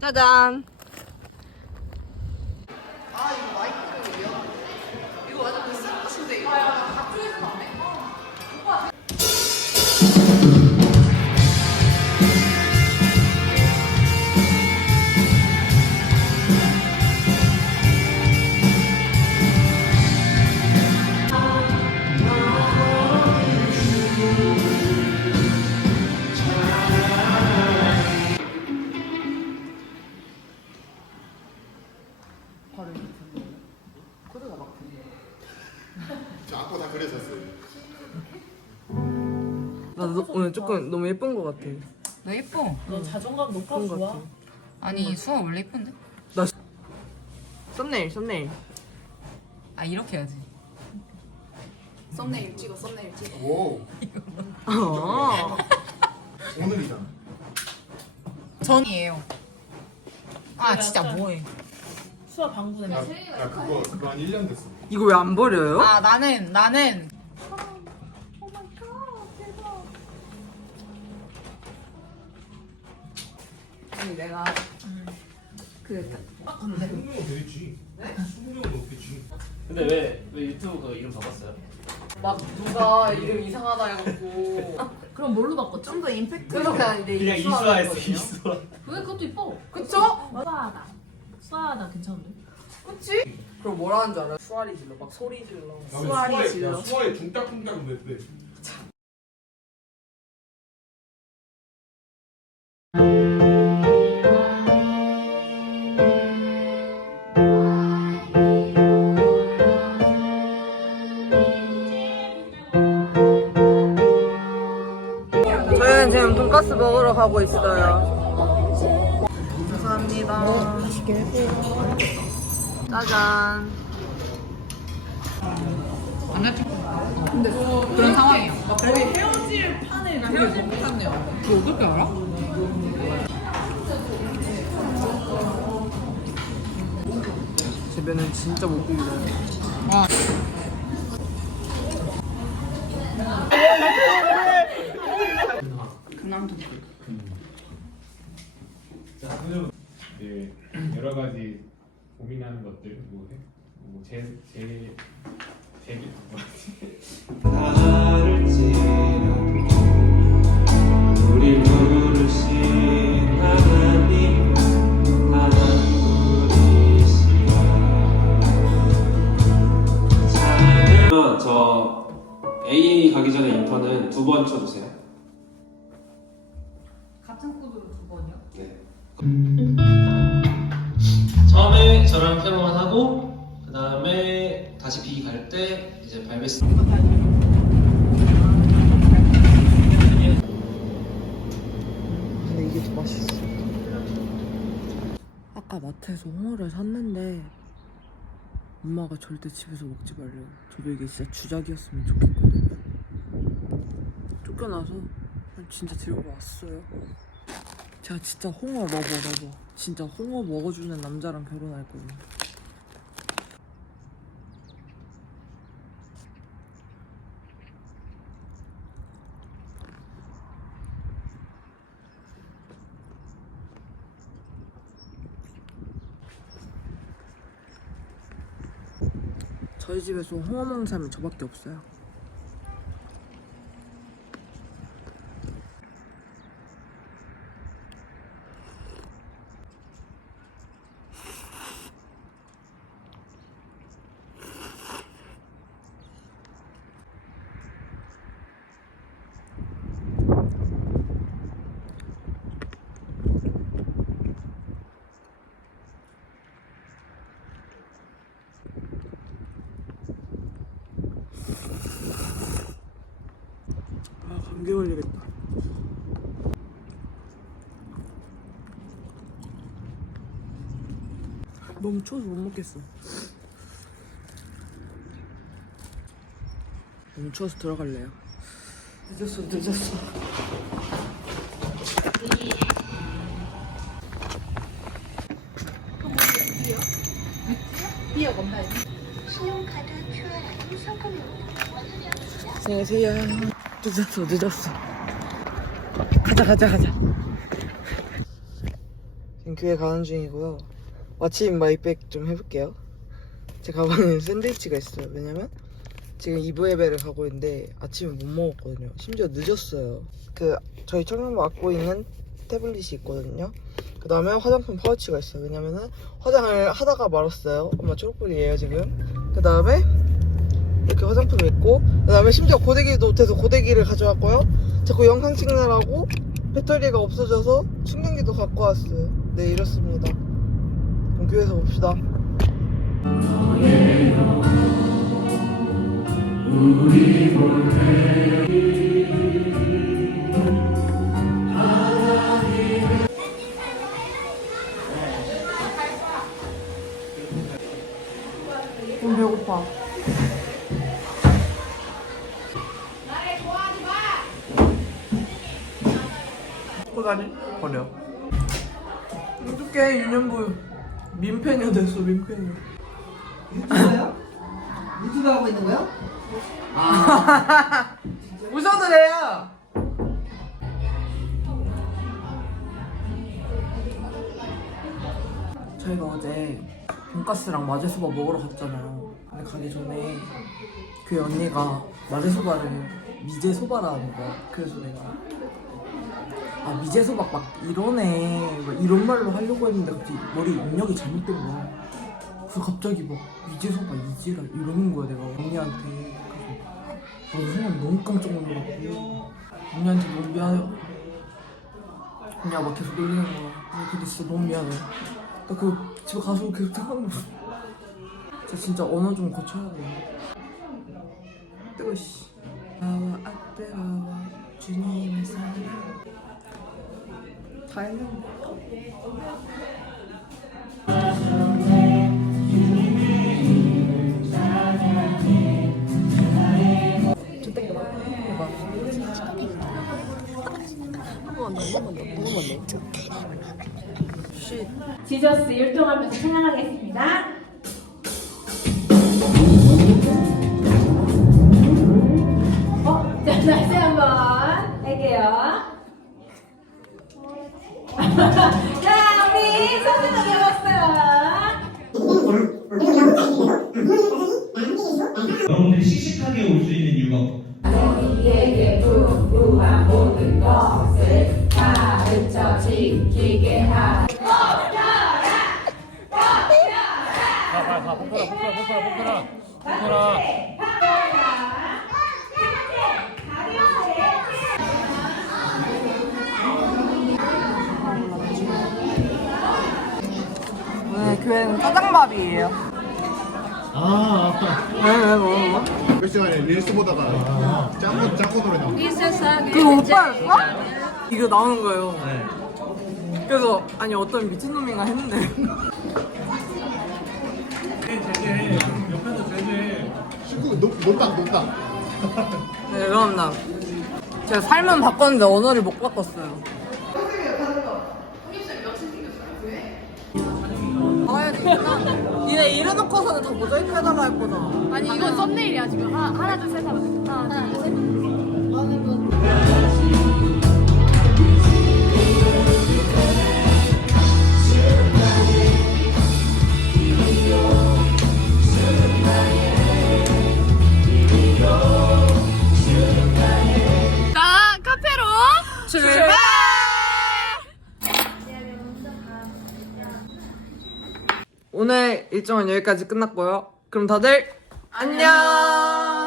当当 짜잔. 저 아까 다 그랬었어요. 나 너, 오늘 조금 너무 예쁜 것 같아. 너 예뻐. 너 자존감 높아 예쁜 것 좋아. 같아. 아니 수아 원래 예쁜데? 썸네일, 썸네일. 아 이렇게 해야지. 썸네일 찍어 썸네일 찍어. 오, 어. 오늘이잖아. 전이에요. 아 진짜 뭐해? 수아 방구 야, 냄새. 야 그거 그거 한 1년 됐어. 이거 왜 안 버려요? 아 나는 나는 아니, 내가 그 되지. 근데 왜, 왜 유튜브 그 이름 바꿨어요? 막 누가 이름 이상하다 해갖고 그럼 뭘로 바꿨죠? 좀 더 임팩트 그래서 그냥 이수화했어 했거든요. 이수화 왜 그것도 이뻐? 그쵸? 수아하다. 수아하다 괜찮은데? 그치? 그럼 뭐라 하는 줄 알아요? 수아리 질러 막 소리 질러 야, 수아리 수아에- 질러 야, 수아에 둥딱둥딱 몇 대. 저희는 지금 돈가스 먹으러 가고 있어요 감사합니다. 맛있게 짜잔. 근데 그런 상황이야. 제 면은 진짜 못 비벼요 아. 네, 여러 가지 고민하는 것들 뭐, 해? 뭐제제 제기 우리 부르신 하나님 하나님이시라 저 A 가기 전에 인턴은 두 번 쳐주세요 같은 코드로 두 번이요? 네. 처음에 저랑 페어만 하고 그 다음에 다시 B 갈 때 이제 발베스 근데 이게 더 맛있어. 아까 마트에서 홍어를 샀는데 엄마가 절대 집에서 먹지 말래요. 저도 이게 진짜 주작이었으면 좋겠거든요. 쫓겨나서 진짜 들고 왔어요 제가 진짜 홍어 러버 러버 진짜 홍어 먹어주는 남자랑 결혼할 거예요. 저희 집에서 홍어 먹는 사람이 저밖에 없어요 걸리겠다. 너무 추워서 못 먹겠어. 너무 추워서 들어갈래요. 늦었어 늦었어. 안녕하세요 늦었어 늦었어 가자 가자 가자 지금 교회 가는 중이고요. 마침 마이백 좀 해볼게요. 제 가방에 샌드위치가 있어요. 왜냐면 지금 2부 예배를 가고 있는데 아침에 못 먹었거든요. 심지어 늦었어요. 그 저희 청년 맡고 있는 태블릿이 있거든요. 그 다음에 화장품 파우치가 있어요. 왜냐면은 화장을 하다가 말았어요. 엄마 초록불이에요 지금. 그 다음에 이렇게 화장품 있고 그 다음에 심지어 고데기도 못해서 고데기를 가져왔고요. 자꾸 영상 찍느라고 배터리가 없어져서 충전기도 갖고 왔어요. 네 이렇습니다. 그럼 교회에서 봅시다. 좀 배고파. 고다니 버려. 어떡해 유년부 민폐녀 됐어 민폐녀. 유튜브 하고 있는 거야? 웃어도 돼요. 저희가 어제 돈가스랑 마제소바 먹으러 갔잖아요. 근데 가기 전에 그 언니가 마제소바를 미제소바라는 거야. 그래서 내가 아 미제소바 막 이러네. 막 이런 말로 하려고 했는데 갑자기 머리 입력이 잘못된 거야. 그래서 갑자기 막 미제소바 이지라 이러는 거야 내가 언니한테. 그래서 나 순간 너무 깜짝 놀라고. 언니한테 너무 미안해 언니가 막 계속 놀리는 거야. 언니 근데 진짜 너무 미안해. 나그 집에 가서 계속 생각나 진짜 진짜 언어 좀 고쳐야 돼. 뜨거 씨. 나와 아 뜨거워 주님의 사랑 다 했는데 지저스 율동하면서 찬양하겠습니다. 가가가 뽑혀라 뽑혀라 뽑혀라 뽑혀라 뽑혀라 오늘 교회는 짜장밥이에요. 아 왜왜 뭐, 뭐? 몇 시간에 릴스 보다가 짱구 짱구 노래 나온 그거 오빠였어? 이거 나오는 거예요. 그래서 아니 어떤 미친놈인가 했는데 친구 논당 논당 네 그럼 제가 삶은 바꿨는데 언어를 못 바꿨어요. 나야 되구나. 니네 이래놓고서는 다 모자이크 해달라 했구나. 아니 이건 썸네일이야 지금 하나 하나 둘셋 하면 돼. 하나 둘 셋. 오늘 일정은 여기까지 끝났고요. 그럼 다들 안녕.